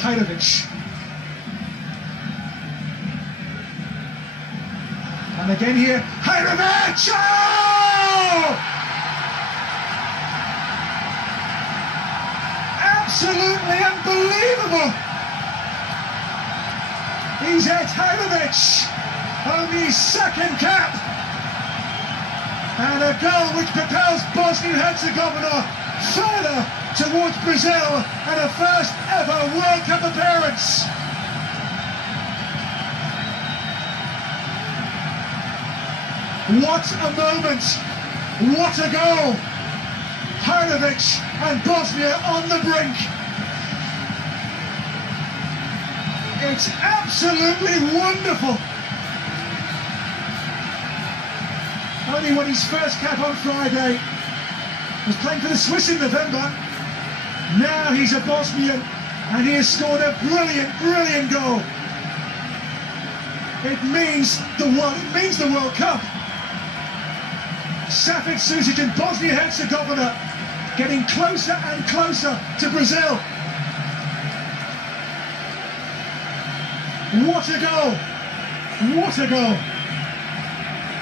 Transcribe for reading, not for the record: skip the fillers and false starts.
Hajrović. And again here, Hajrović! Oh! Absolutely unbelievable! He's at Hajrović, only his second cap, and a goal which propels Bosnia-Herzegovina further towards Brazil and a first ever World Cup appearance. What a moment, what a goal! Hajrović and Bosnia on the brink. It's absolutely wonderful. Only won his first cap on Friday. Was playing for the Swiss in November. Now he's a Bosnian and he has scored a brilliant goal. It means the World Cup. Safet Susic and Bosnia-Herzegovina getting closer and closer to Brazil. What a goal! What a goal!